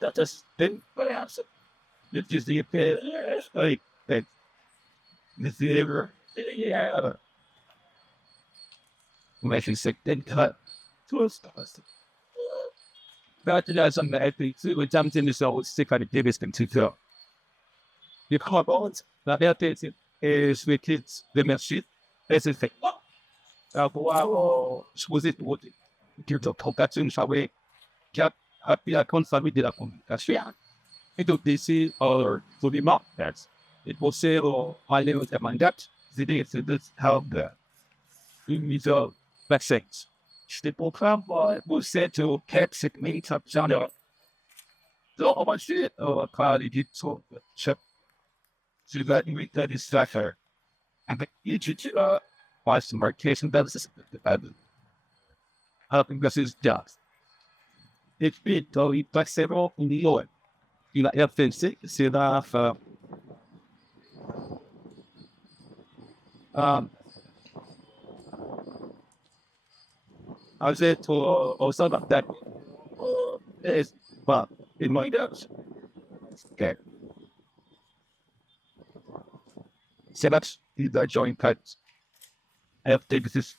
That's then what else? It's just the like that the theater. Yeah. Making sick then cut to us. But that's something I think we jumped in the show sick at the biggest thing to go. The carbons, the health is with kids, the machine, as a thing. Wow, was it what you talk that in Shawe? Cap, happy, I can't submit the communication. Itu DC or to the mark that's it will say or high level of my debt. The day to this help the individual vaccines. The program was said to catch it meet up channel. So how much it or quality so check to that with that is factor. And each was the marcation that is helping this is just. It's been totally flexible in the oil. Il a FNC, c'est là, I said to also about that is, but in my does. Okay. So that's the joint cuts. I have to take this.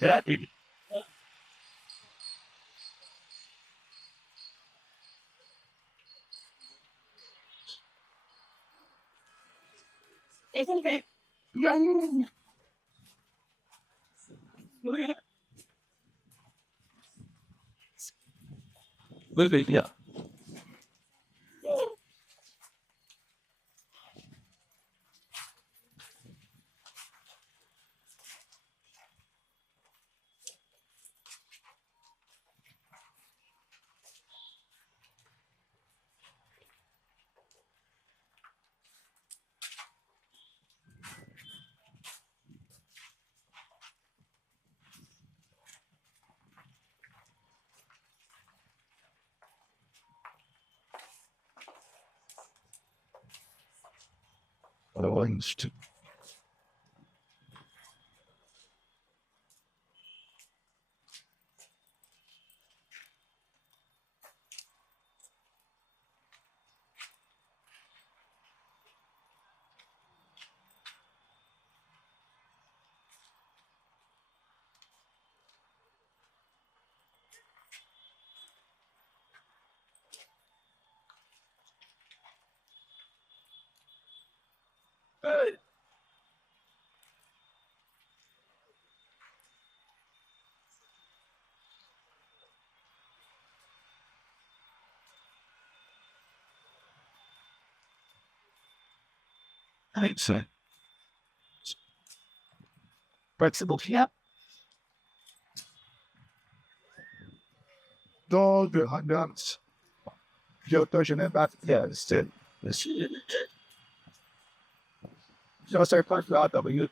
Yeah, isn't it? Yeah. Moving, yeah. Arranged. Thanks, sir. Flexible, yeah. Dans le hands. Je te je n'ai pas fait, c'est. Je sais pas faire W.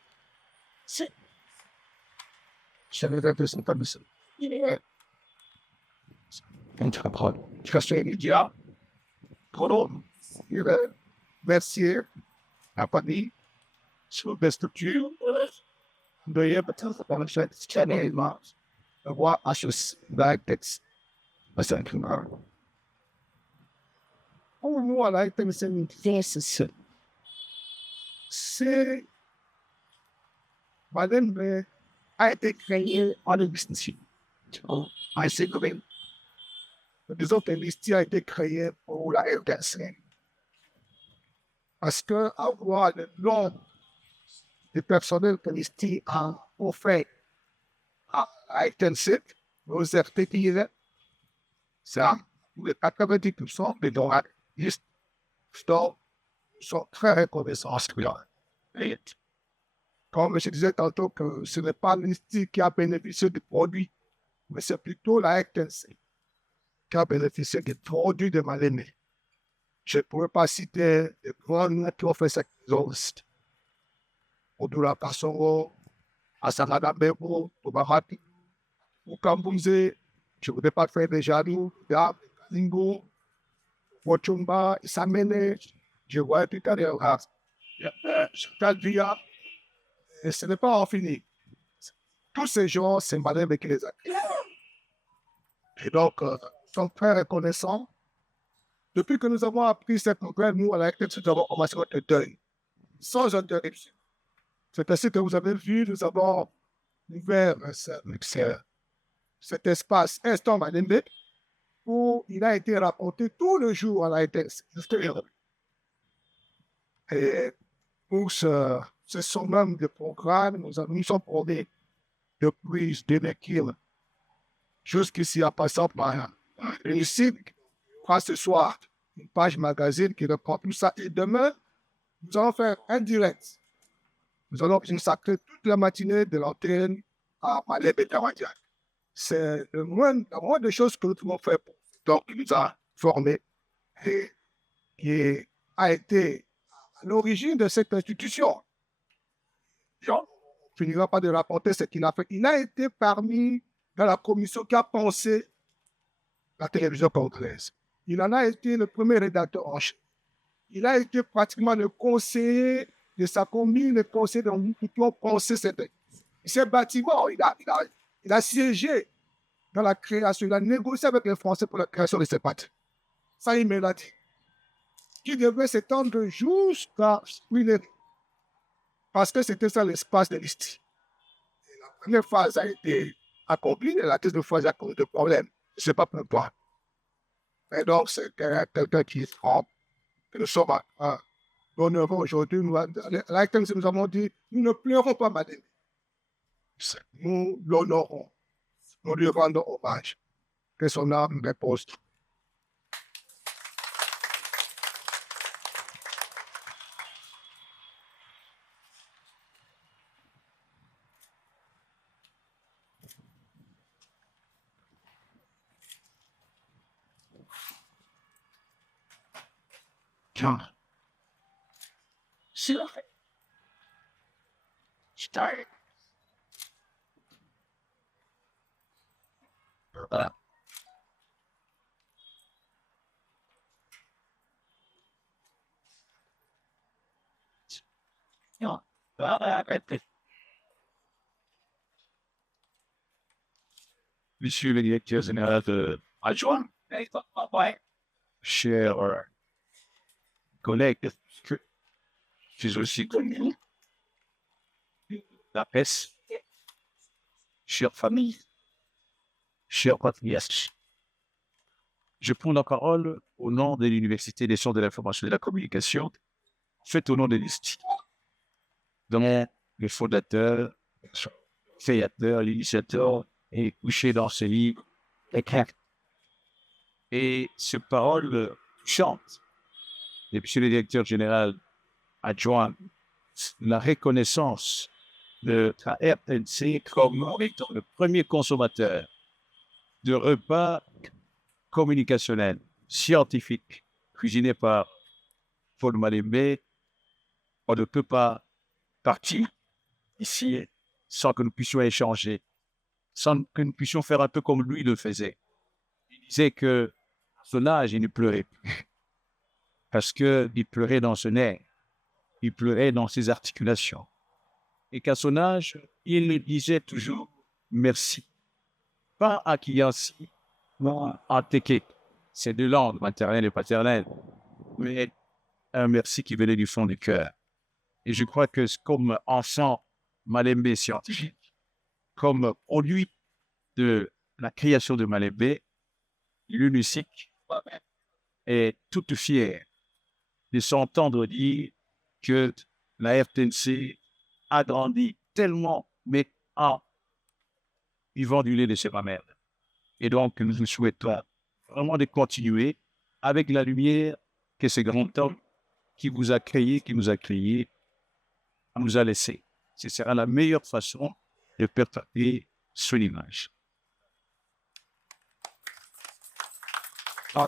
C'est. Je ne vais plus pas ça. Quand tu apprends, tu as fait l'idée. Pardon. Merci. Apani. Sur des structures. D'ailleurs, peut-être qu'on fait channellement. Voir à chose like that's a certain hour. Oh, no, I like them saying this. C'est. Madame, a été créé en business. I sais que même. Disons que l'ISTI a été créé pour la RDC. Parce que avoir le nom du personnel que l'ISTI a offert à intensif, aux RTP, ça, les 90% des journalistes sont très reconnaissants. Et comme je disais tantôt que ce n'est pas l'ISTI qui a bénéficié du produit, mais c'est plutôt la RTC qui a bénéficié des produits de Mal-Aimé. Je ne pourrais pas citer de grands noms qui ont fait cette chose. Odula Kasongo, Asarada Bebo, Tobarati, Ukambunze, je ne voudrais pas faire des jaloux, Dab, Lingo, Wochumba, Samene, je vois tout à l'heure. Calvia, et ce n'est pas en fini. Tous ces gens, c'est malin avec les acteurs. Et donc, nous sommes très reconnaissants. Depuis que nous avons appris cette nouvelle, nous, à la RTNC, nous avons commencé notre deuil, sans interruption. C'est ainsi que vous avez vu, nous avons ouvert cet espace Instant Malembe, où il a été rapporté tout le jour à la RTNC. Et pour ce summum de programme, nous sommes prônés depuis Dénéquille jusqu'ici en passant par réussite. Ce soir, une page magazine qui reprend tout ça. Et demain, nous allons faire un direct. Nous allons consacrer toute la matinée de l'antenne à Malem et Tawadia. C'est la moindre des choses que nous pouvons faire pour donc qui nous a formés et qui a été à l'origine de cette institution. On ne finira pas de rapporter ce qu'il a fait. Il a été parmi dans la commission qui a pensé la télévision congolaise. Il en a été le premier rédacteur en chef. Il a été pratiquement le conseiller de sa commune, le conseiller de nous qui ont pensé ces bâtiments. Il a siégé dans la création, il a négocié avec les Français pour la création de ces bâtiments. Ça, il me l'a dit. Qui devait s'étendre jusqu'à Spinner. Parce que c'était ça l'espace de l'Isti. La première phase a été accomplie, et la deuxième phase a causé de problèmes. Je ne sais pas pourquoi. Et donc, c'est quelqu'un qui est franc. Nous sommes à l'honneur aujourd'hui. Nous avons dit, nous ne pleurons pas, madame. Nous l'honorons. Nous lui rendons hommage. Que son âme repose. Tiens. C'est vrai. Start. Voilà. Monsieur le directeur général adjoint, chers collègues, je suis aussi connu, la presse, chère famille, chers patriotes, je prends la parole au nom de l'Université des sciences de l'information et de la communication, fait au nom de l'ISTI, dont le fondateur, créateur, l'initiateur est couché dans ce livre. Et ces paroles chantent, et monsieur le directeur général adjoint, la reconnaissance de la RTNC comme étant le premier consommateur de repas communicationnels, scientifiques, cuisinés par Paul Malembe. On ne peut pas partir ici sans que nous puissions échanger, sans que nous puissions faire un peu comme lui le faisait. Il disait que à son âge, il ne pleurait plus, parce qu'il pleurait dans son nerf, il pleurait dans ses articulations. Et qu'à son âge, il disait toujours merci. Pas à Kiyansi, non à Teke. C'est deux langues, maternelle et paternelle, mais un merci qui venait du fond du cœur. Et je crois que comme enfant Malembe scientifique, comme produit de la création de Malembe, l'UNUSIC est toute fière de s'entendre dire que la RTNC a grandi tellement, mais en vivant du lait de ses mamelles. Et donc, nous souhaitons vraiment de continuer avec la lumière que ce grand homme qui vous a créé, qui nous a créés, nous a laissé. Ce sera la meilleure façon de perpétuer son image.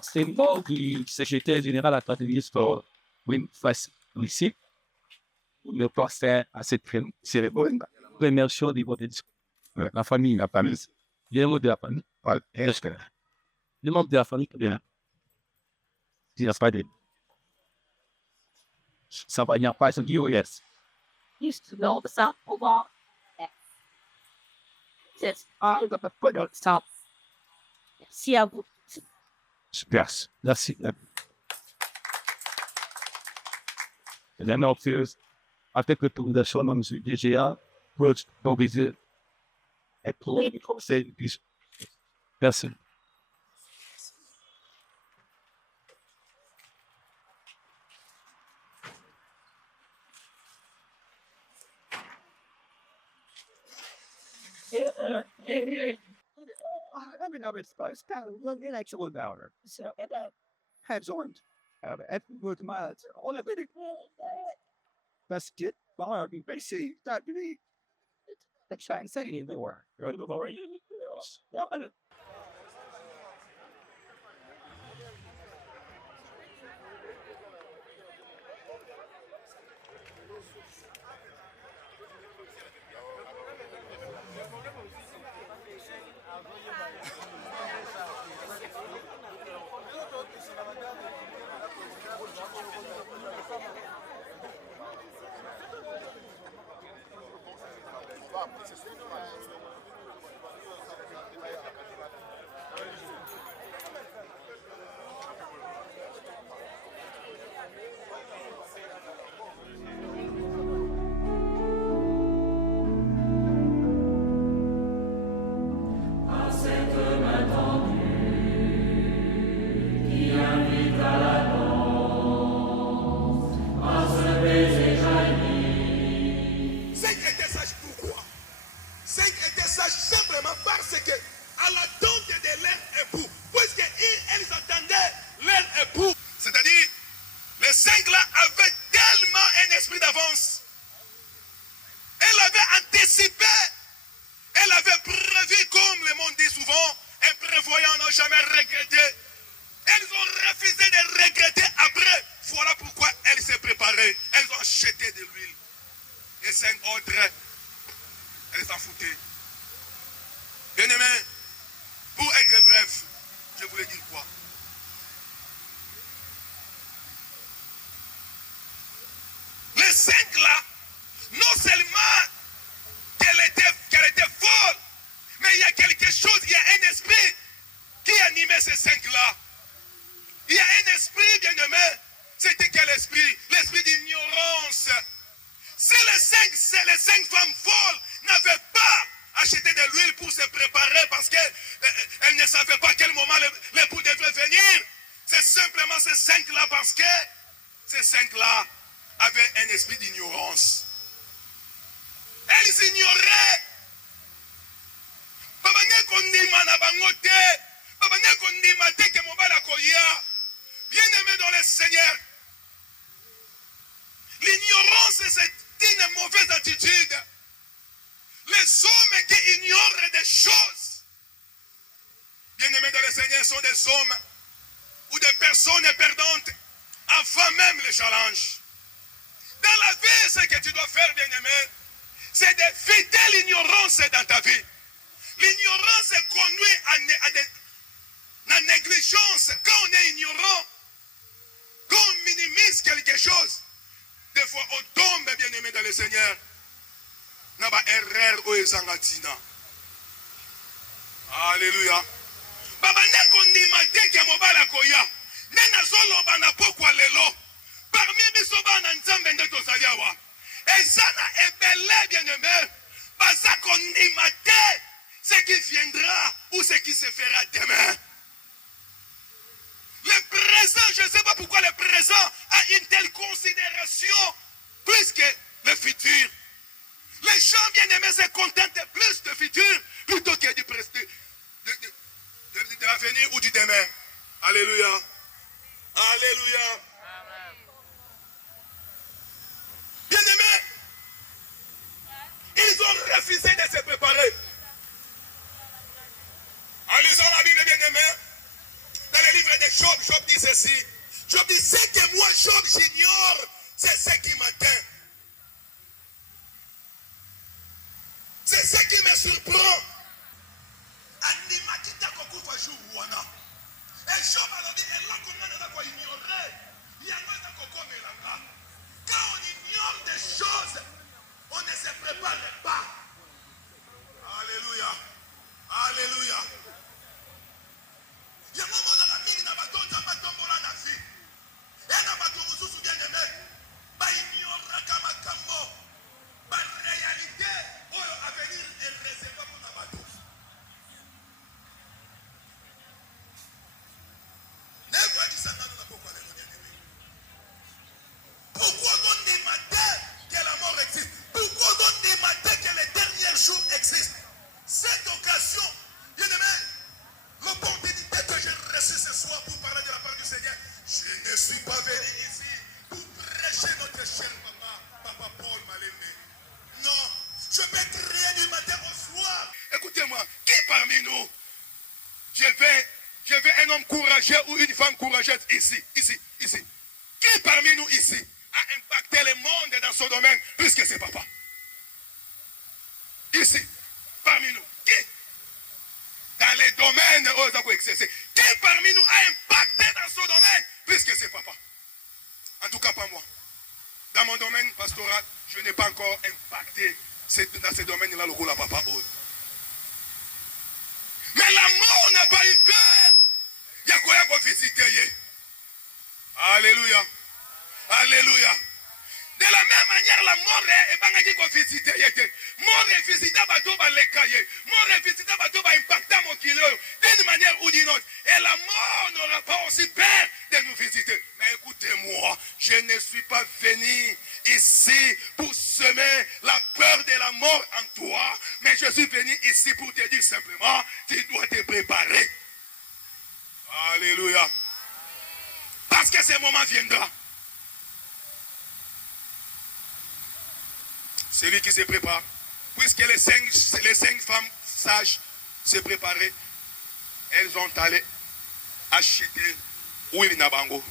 C'est bon que le secrétaire général a traduit pour une face ici. Le pasteur à cette cérémonie. Remercions du vote de la famille, les membres de la famille. Les membres de la famille, bien. Il n'y a pas de. Ça va, il n'y a pas de yes. Used to know the sound of all. Just all the stop. Merci à vous. Super. Merci. La Northeast, avec l'autorisation de M. DGA, pour autoriser et pour le conseil. Merci. Alléluia. Baba neko ndima te ke mobala koya. Nena zolo bana pokwa lelo. Parmi biso bana nzambe nde tozali awa. Ezana ebele bien-aimé. Baza kondima te ce qui viendra ou ce qui se fera demain. Le présent, je ne sais pas pourquoi le présent a une telle considération plus que le futur. Les gens bien-aimés se contentent plus du futur plutôt que du présent, de l'avenir ou du demain. Alléluia. Alléluia. Bien-aimés, ils ont refusé de se préparer. En lisant la Bible, bien-aimés, dans le livre de Job, Job dit ceci. Job dit, ce que moi, Job, j'ignore, c'est ce qui m'atteint. C'est ce qui me surprend. Et Job a dit, elle a ignoré parmi nous, je veux un homme courageux ou une femme courageuse ici. Qui parmi nous ici a impacté le monde dans son domaine plus que ses papas? Ici, parmi nous. Qui? Dans les domaines où qui parmi nous a impacté dans son domaine plus que ses papas? En tout cas, pas moi. Dans mon domaine pastoral, je n'ai pas encore impacté dans ces domaines-là le rôle à papa. Mais la mort n'a pas eu peur. Il y a quoi à visiter? Alléluia. Alléluia. De la même manière, la mort est pas visiter. Mort est visité bateau ba lekaye. Mort est visité bateau ba impacter mon kilo d'une manière ou d'une autre. Et la mort n'aura pas aussi peur de nous visiter. Mais écoutez-moi, je ne suis pas venu ici pour semer la peur de la mort en toi, mais je suis venu ici pour te dire simplement, tu dois te préparer. Alléluia. Parce que ce moment viendra. Celui qui se prépare, puisque les cinq femmes sages se préparaient, elles ont allé acheter huile nabango.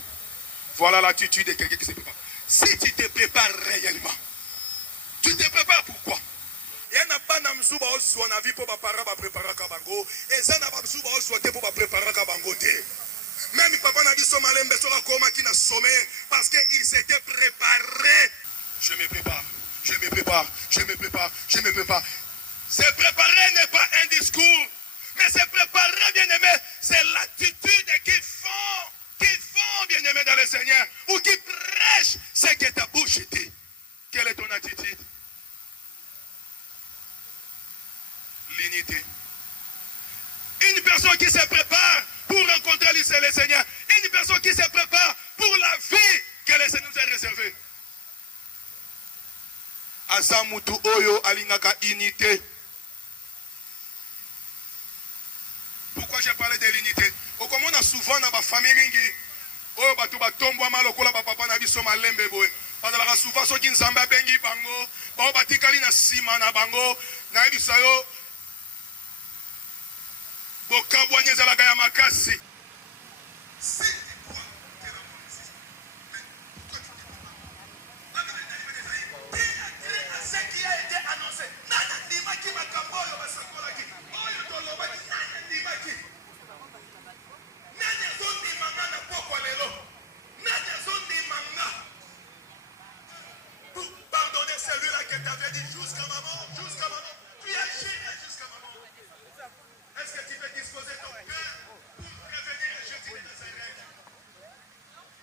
Voilà l'attitude de quelqu'un qui se prépare. Si tu te prépares réellement, tu te prépares pourquoi? Il y a un pas namsuba oswa na vie pour préparer préparer kabango et ça n'a pas namsuba oswa te pour préparer kabango te. Même papa n'a dit son malembe sur la coma qui n'a sommé parce qu'il s'était préparé. Je me prépare. Je me prépare, je me prépare, je me prépare. Se préparer n'est pas un discours, mais se préparer, bien-aimé, c'est l'attitude qu'ils font, bien-aimé, dans le Seigneur, ou qui prêchent ce que ta bouche dit. Quelle est ton attitude? L'unité. Une personne qui se prépare pour rencontrer le Seigneur, une personne qui se prépare pour la vie que le Seigneur nous a réservée. Asamutu oyo alingaka unité. Pourquoi j'ai parlé de l'unité? Comme on a souvent dans ma famille mingi, oyo batu batombo malokola ba papa na biso malembe boy. Bazalaka souvent soki nzambe bengi bango, ba batikali na sima na bango, na bisayo. Bokabwanye zalaka ya makasi. Est-ce que tu peux disposer ton cœur pour prévenir le jeudi de Nazareth?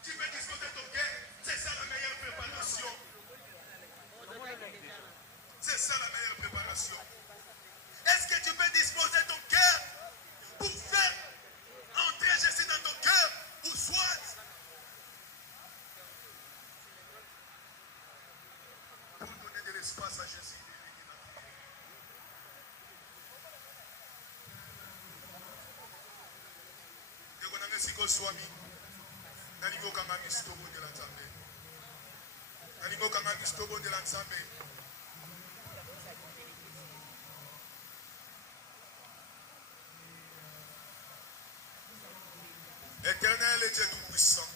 Tu peux disposer ton cœur, c'est ça la meilleure préparation. C'est ça la meilleure préparation. Est-ce que tu peux disposer ton cœur pour faire entrer Jésus dans ton cœur ou soit pour donner de l'espace à Jésus? Siko swami nalingo kanga mistobo de la Nzambe nalingo kanga mistobo de la Nzambe. Éternel et Dieu tout-puissant,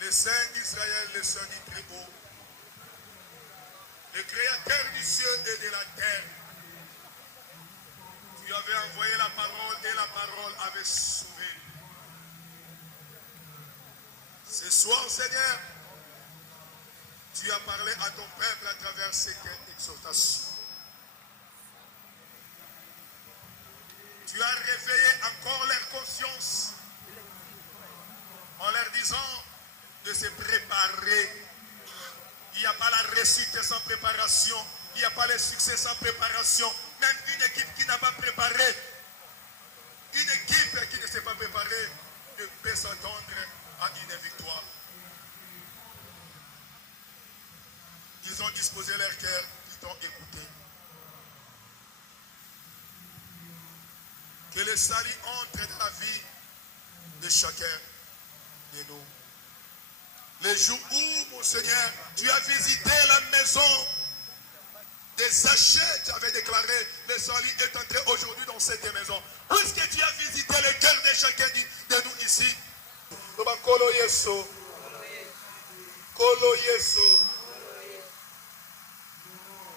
le Saint d'Israël, le Saint du Très-Haut, le Créateur du ciel et de la terre. Tu avais envoyé la parole et la parole avait sauvé. Ce soir, Seigneur, tu as parlé à ton peuple à travers cette exhortation. Tu as réveillé encore leur conscience en leur disant de se préparer. Il n'y a pas la réussite sans préparation. Il n'y a pas le succès sans préparation. Même une équipe qui n'a pas préparé, une équipe qui ne s'est pas préparée ne peut s'attendre à une victoire. Ils ont disposé leur cœur, ils t'ont écouté. Que le salut entre dans la vie de chacun de nous. Le jour où, mon Seigneur, tu as visité la maison de des sachets, tu avais déclaré, le salut est entré aujourd'hui dans cette maison. Puisque tu as visité le cœur de chacun de nous ici. Kolo Yeso. Kolo Yeso.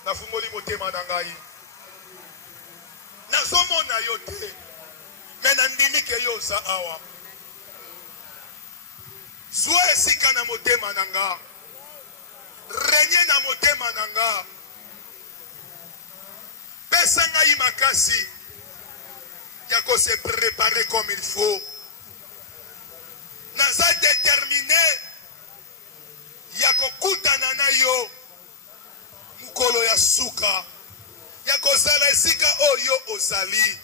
Nafumoli motema na ngai. Nazomona yo te. Mais nandimi ke yo za awa. Zwa esika na motema na nga. Renye na motema na nga. Pesa ngai makasi. Yako se préparer comme il faut. Naza déterminé. Yako kutana na yo. Mukolo ya suka. Yako sala esika oyo ozali.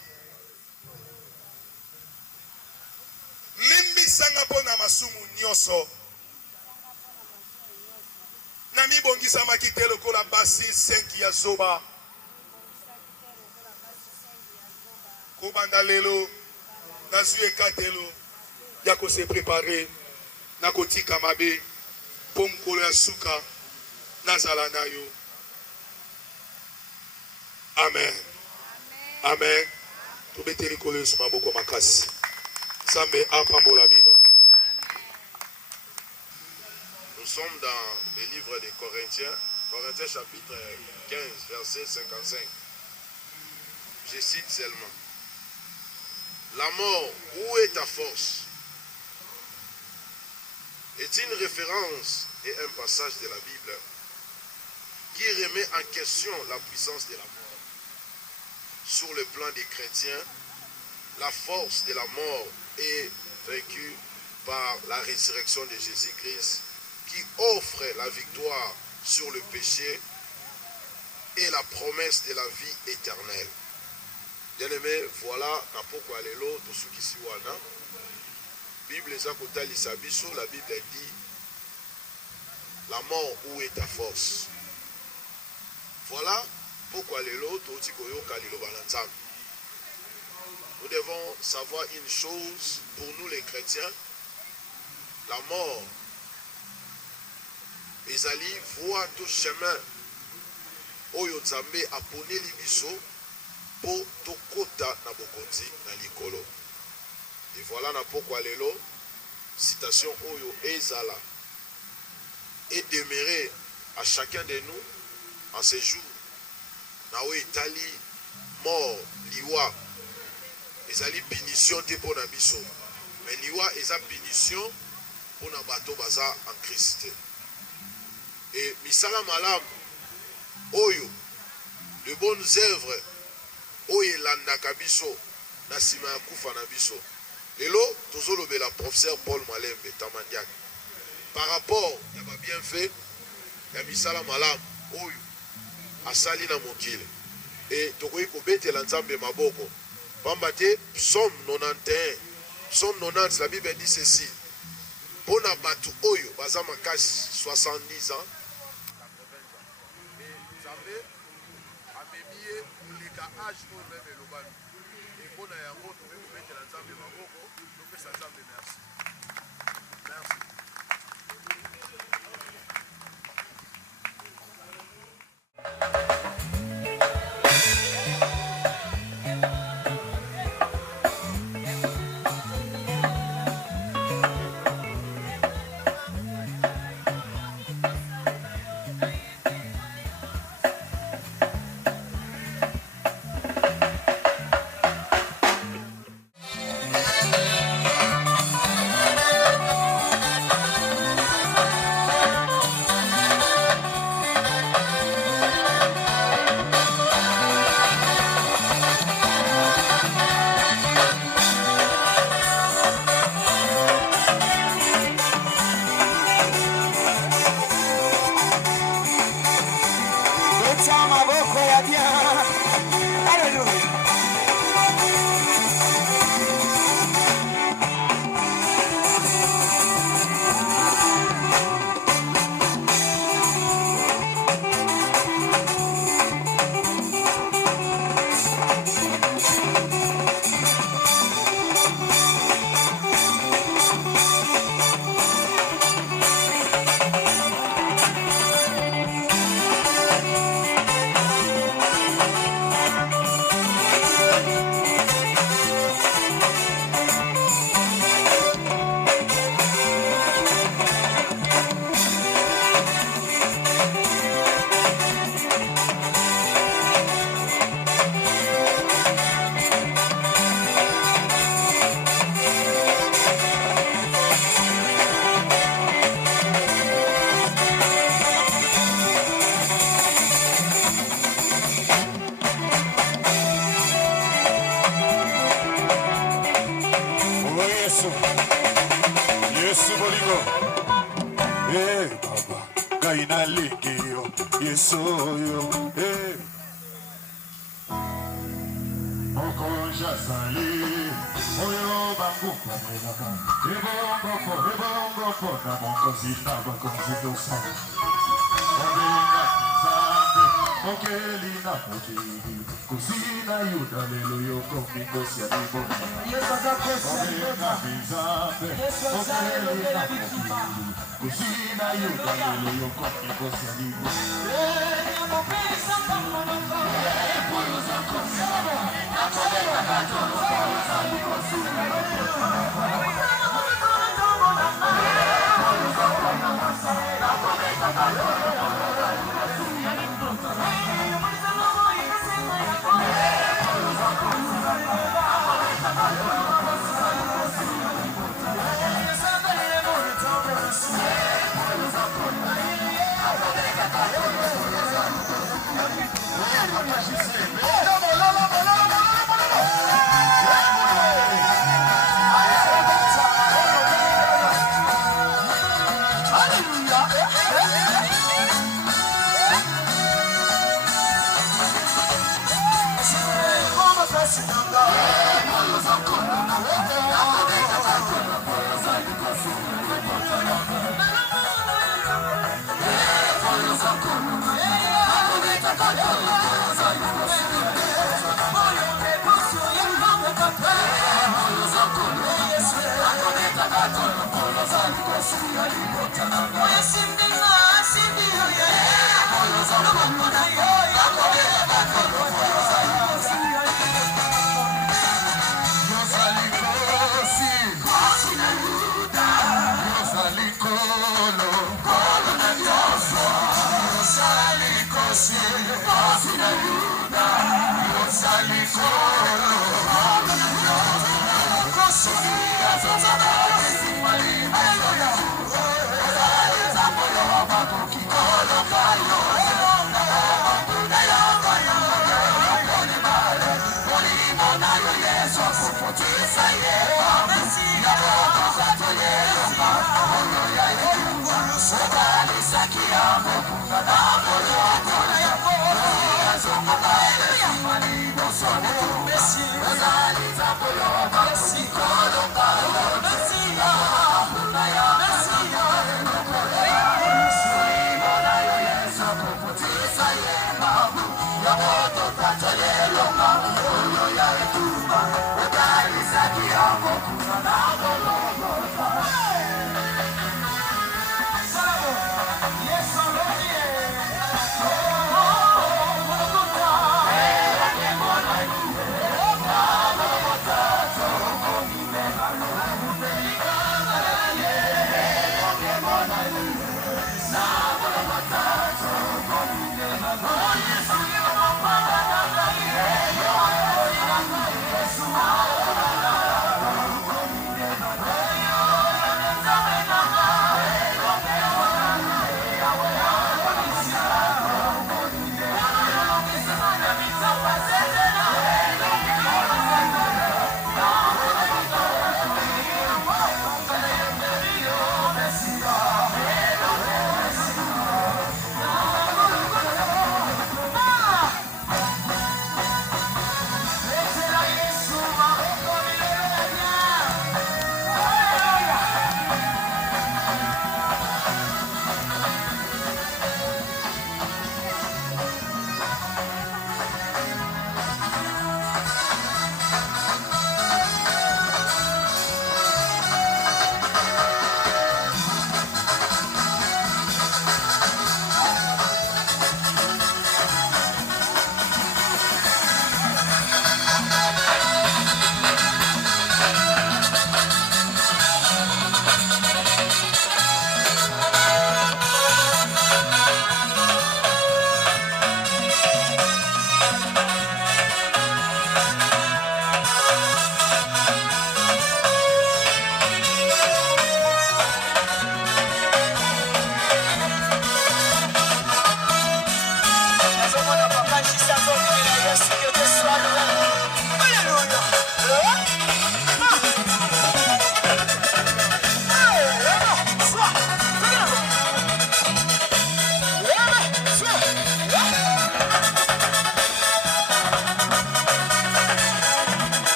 Limbi sanga pona masumu nyoso. Nami bongisa makite lokola basi 5 ya zoba. Kobanda lelo. Nazue katelo. Yako se préparer. Nakotika mabe. Pomkolo ya suka. Nazala na yo. Amen. Amen. Tubeteli kolo suma boko makasi. Sambe apambola bino. Nous sommes dans le livre des Corinthiens, Corinthiens chapitre 15, verset 55. Je cite seulement. La mort, où est ta force? Est une référence et un passage de la Bible qui remet en question la puissance de la mort. Sur le plan des chrétiens, la force de la mort est vaincue par la résurrection de Jésus-Christ qui offre la victoire sur le péché et la promesse de la vie éternelle. Bien-aimé, voilà pourquoi lelo tosuki wana. Bible zakota lisabiso, la Bible dit la mort, où est ta force? Voilà pourquoi lelo totikoyoka liloba na Nzambe. Nous devons savoir une chose pour nous les chrétiens. La mort, ezali voie tout chemin oyo Nzambe aponeli biso po tokota na bokonzi na likolo. Et voilà na pourquoi lelo citation oyo ezala et demeurer à chacun de nous en ce jour. Na o etali mort liwa ezali punition te pour na biso. Mais liwa eza punition pour na bato baza en Christ. Et misala malam oyo de bonnes œuvres oyo landaka biso na sima ya kufa na biso. Lelo tozolobela professeur Paul Malembe Tamandiak par rapport ya ba bienfait ya misala malam oyo asali na mokili. Et tokoyi kobetela Nzambe maboko. Pambate Psaume 91. Psaume 90, la Bible dit ceci. Pona batu oyo baza makasi 70 ans. 80 ans. Mais Nzambe amemiye mulika âge oyo même elobani. Et pona yango tokoyi kobetela Nzambe maboko. Topesa Nzambe merci. Merci. Jazali, Oyo Bangu Pamela, Ebongo for Namongo Zita, Bango Zita, Obenga Zambe, Okelina Poti, Kusina Yuda Lelo Yoko, Mikos Yadibo, Obenga Zambe, Okelina Poti, Kusina Yuda Lelo Yoko, Mikos Yadibo. Sakia,